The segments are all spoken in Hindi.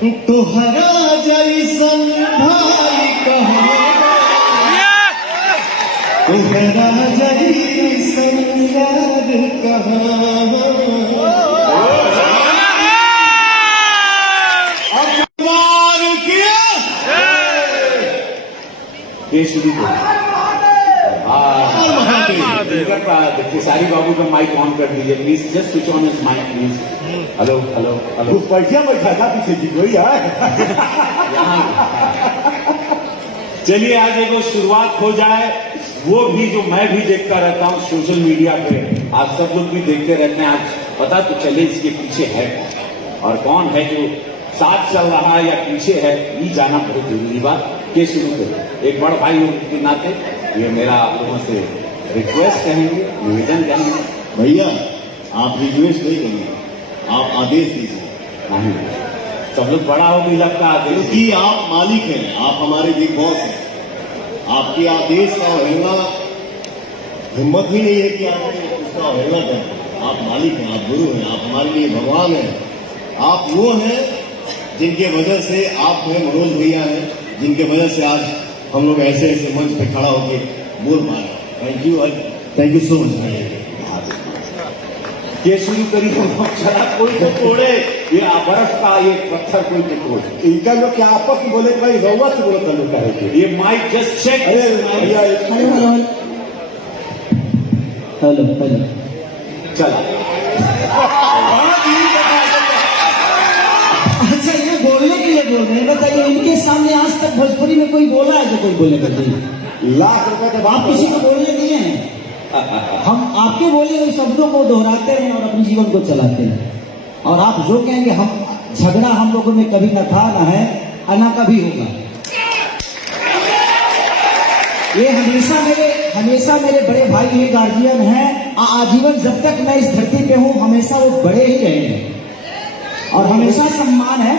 तुहरा जैसन भाई कहाँ, तुहरा जैसन यार कहाँ। अपमान किया केसरी को खेसारी बाबू का माइक ऑन कर दीजिए please, just switch on his mic please. Hello hello hello. बढ़िया बैठा था पीछे जी कोई है। चलिए आज एक शुरुआत हो जाए, वो भी जो मैं भी देखता रहता हूँ सोशल मीडिया पे, आप सब लोग भी देखते रहते हैं। आज पता तो चले इसके पीछे है और कौन है जो साथ चल रहा है या पीछे है, ये जाना बहुत जरूरी बात। के शुरू करें एक बड़ भाई के नाते ये मेरा आप लोगों से रिक्वेस्ट कहेंगे, निवेदन कहेंगे। भैया आप रिक्वेस्ट नहीं करेंगे, आप आदेश दीजिए। नहीं सब लोग बड़ा हो भी लगता है क्योंकि आप मालिक हैं, आप हमारे बिग बॉस हैं। आपके आदेश का अवहेलना हिम्मत ही नहीं है कि आप उसका अवहेलना करें। आप मालिक हैं, आप गुरु हैं, आप हमारे लिए भगवान हैं। आप वो हैं जिनके वजह से आप हैं, मनोज भैया हैं, जिनके वजह से आज हम लोग ऐसे ऐसे मंच पे खड़ा होकर बोल पा रहे हैं। थैंक यू सो मच भैया। ये शुरू करी तो चला कोई तो तोड़े, ये बर्फ का ये पत्थर कोई तो तोड़े। इनका लोग क्या आपस में बोले भाई जरूरत से बोला था लोग कहे ये माइक जस्ट चेक। अरे भैया हेलो हेलो चला अच्छा ये बोलने के लिए बोल रहे हैं, बताइए इनके सामने आज तक भोजपुरी में कोई बोला है जो कोई बोले बताइए? लाख रुपए के आप किसी को बोलने नहीं है, हम आपके बोले हुए शब्दों को दोहराते हैं और अपने जीवन को चलाते हैं। और आप जो कहेंगे हम झगड़ा हम लोगों में कभी न था, न है और न कभी होगा। ये हमेशा मेरे बड़े भाई हैं, गार्जियन हैं, आजीवन जब तक मैं इस धरती पे हूँ हमेशा वो बड़े ही रहेंगे और हमेशा सम्मान है।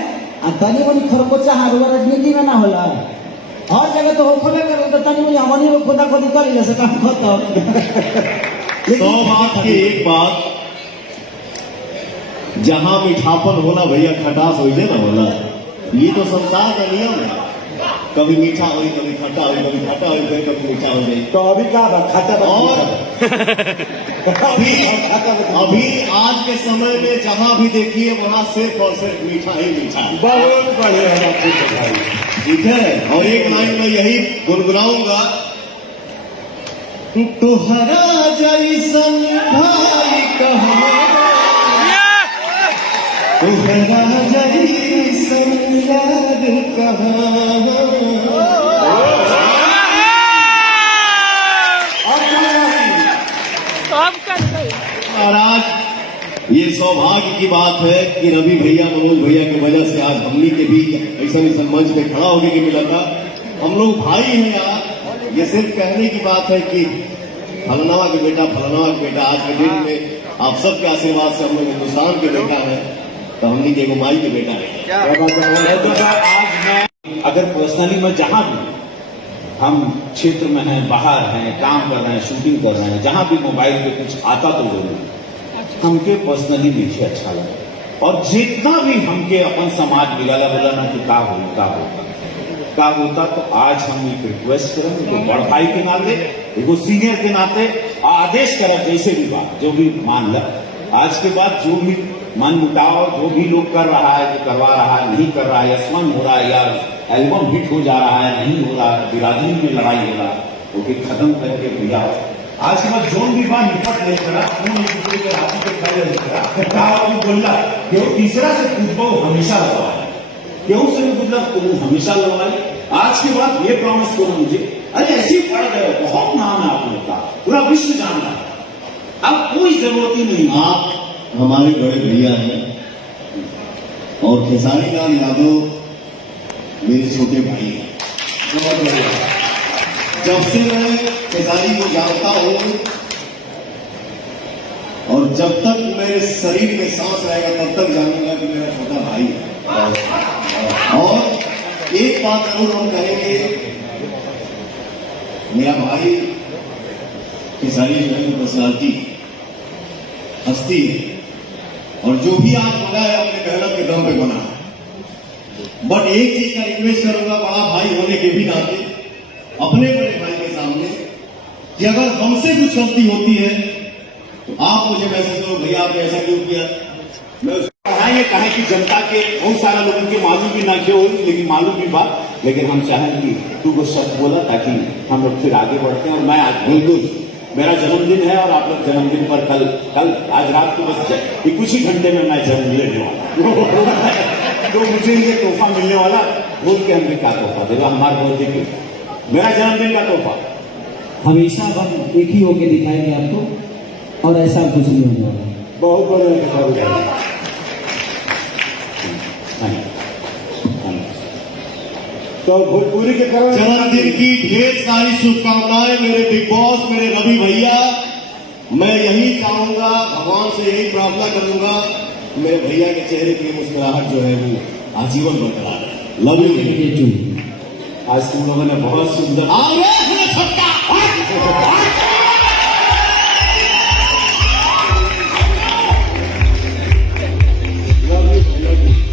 तनी बनी खरकोचा राजनीति में ना होला, हर जगह तो होखबे करे तो तनी बनी हमनी लोग खुदा खुदी कर ले से काम खत्म। सौ बात की एक बात, जहां मीठापन होला भैया खटास हो जाए ना होला। ये तो संसार का नियम है, कभी मीठा हो कभी खट्टा हो, कभी खट्टा हो कभी मीठा हो जाए। तो अभी क्या खाता और अभी आज के समय में जहां भी देखिए वहां सिर्फ और सिर्फ मीठा ही मीठा। बहुत बढ़िया ठीक है। और एक लाइन में यही गुनगुनाऊंगा, तुहरा जैसन भाई कहाँ, तुहरा जैसन यार कहाँ। और आज ये सौभाग्य की बात है कि रवि भैया मनोज भैया की वजह से आज हमनी के भी ऐसा मंच पे खड़ा होने के मिला था। हम लोग भाई हैं यार, ये सिर्फ कहने की बात है कि फलनावा के बेटा आज के दिन में आप सबके आशीर्वाद से हम लोग हिंदुस्तान के बेटा है, तो हमनी के माई के बेटा है। आज मैं अगर पर्सनली मैं जहां भी हम क्षेत्र में हैं, बाहर हैं, काम कर रहे हैं, शूटिंग कर रहे हैं, जहां भी मोबाइल पे कुछ आता तो जरूर हमके पर्सनली मुझे अच्छा लगा। और जितना भी हमके अपन समाज मिला बोला ना कि का होता तो आज हम एक रिक्वेस्ट करें तो बड़ भाई के नाते, एगो सीनियर के नाते आदेश करा जैसे भी बात जो भी मान ला, आज के बाद जो भी मन मुटाव जो भी लोग कर रहा है, जो करवा रहा है, नहीं कर रहा है, या स्वयं हो रहा है, या एल्बम हिट हो जा रहा है, नहीं हो रहा है, बिरादरी में लड़ाई हो रहा है, वो भी खत्म करके भैया आज के बाद जोन भी बात निपट नहीं करा, दूसरे के राशि पे खड़े नहीं करा, बोला कि वो तीसरा से पूछो हमेशा लड़वाए, क्यों से मतलब हमेशा लड़वाई। आज के बाद ये प्रॉमिस करो मुझे, अरे ऐसे ही पड़ गए, बहुत नाम है आप लोग का, पूरा विश्व जान रहा है, अब कोई जरूरत ही नहीं। आप हमारे बड़े भैया हैं और खेसारी लाल यादव मेरे छोटे भाई हैं। बहुत बढ़िया। जब से मैं खेसारी को जानता हूं और जब तक मेरे शरीर में सांस रहेगा तब तक जानूंगा कि मेरा छोटा भाई है। और एक बात जरूर हम कहेंगे, मेरा भाई खेसारी जो है पर्सनालिटी हस्ती है और जो भी आज बना है अपने मेहनत के दम पे बना है। बट एक चीज का रिक्वेस्ट करूंगा बड़ा भाई होने के भी नाते अपने बड़े भाई के सामने कि अगर हमसे कुछ गलती होती है तो आप मुझे मैसेज करो, भैया आपने ऐसा क्यों किया। मैं ये कहा कि जनता के बहुत सारा लोगों के मालूम भी ना क्यों हो, लेकिन मालूम भी बात, लेकिन हम चाहें कि तू वो शब्द बोला ताकि हम लोग फिर आगे बढ़ते हैं। और मैं आज बिल्कुल मेरा जन्मदिन है और आप लोग जन्मदिन पर कल आज रात को बस ये कुछ ही घंटे में मैं जन्म लेने वाला तो मुझे ये तोहफा मिलने वाला, बोल के हमने क्या तोहफा देगा, हमारे बर्थडे पे मेरा जन्मदिन का तोहफा। हमेशा हम एक ही होके दिखाएंगे आपको और ऐसा कुछ नहीं होने वाला। बहुत बड़ा तो भोजपुरी के कारण जन्मदिन की ढेर सारी शुभकामनाएं मेरे बिग बॉस, मेरे रवि भैया। मैं यही चाहूंगा, भगवान से यही प्रार्थना करूंगा मेरे भैया के चेहरे की मुस्कुराहट जो है वो आजीवन बरकरार है। Love you. ये आज तुम लोगों ने बहुत सुंदर आओ रे, छक्का।